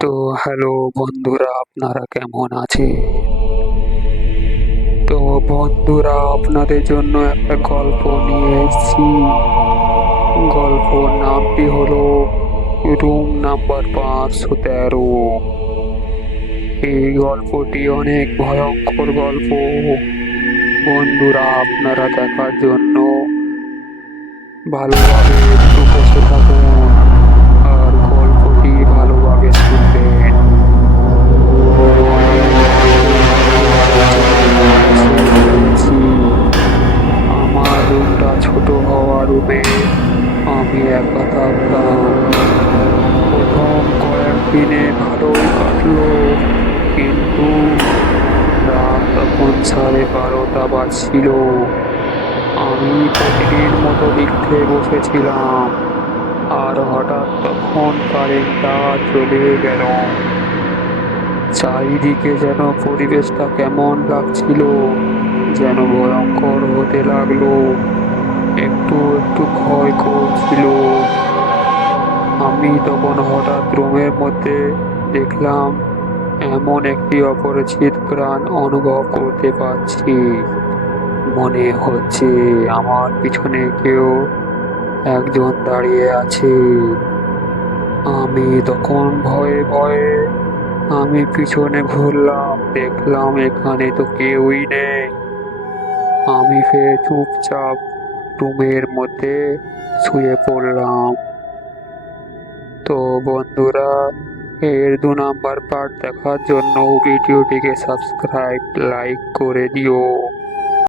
তো হ্যালো বন্ধুরা, আপনারা কেমন আছেন? তো বন্ধুরা, আপনাদের জন্য একটা গল্প নিয়ে এসেছি। গল্পর নামটি হলো রুম নাম্বার 513। এই গল্পটি অনেক ভয়ঙ্কর গল্প। বন্ধুরা, আপনারা দেখার জন্য ভালোভাবে একটু বসে থাকুন আর গল্পটি ভালোভাবে শুনবেন। অনেক বলেছি, আমার রুমটা ছোট হওয়া রুমে আমি একা থাকতাম। প্রথম কয়েকদিনে ভালোই কাটলো, কিন্তু রাত তখন 12:30 বাজছিল। আমি প্রতিদিন মতো লিখতে বসেছিলাম, আর হঠাৎ তখন কারেন্টটা চলে গেল। চারিদিকে যেন পরিবেশটা কেমন লাগছিল, যেন ভয়ঙ্কর হতে লাগলো। একটু একটু ভয় করছিল। আমি তখন হঠাৎ রুমের মধ্যে দেখলাম এমন একটি অপরিচিত প্রাণ অনুভব করতে পারছি। মনে হচ্ছে আমার পিছনে কেউ একজন দাঁড়িয়ে আছে। আমি তখন ভয়ে ভয়ে আমি পিছনে ঘুরলাম, দেখলাম এখানে তো কেউই নেই। আমি ফের চুপচাপ রুমের মধ্যে শুয়ে পড়লাম। তো বন্ধুরা, এর 2 নাম্বার পার্ট দেখার জন্য ভিডিওটিকে সাবস্ক্রাইব লাইক করে দিও।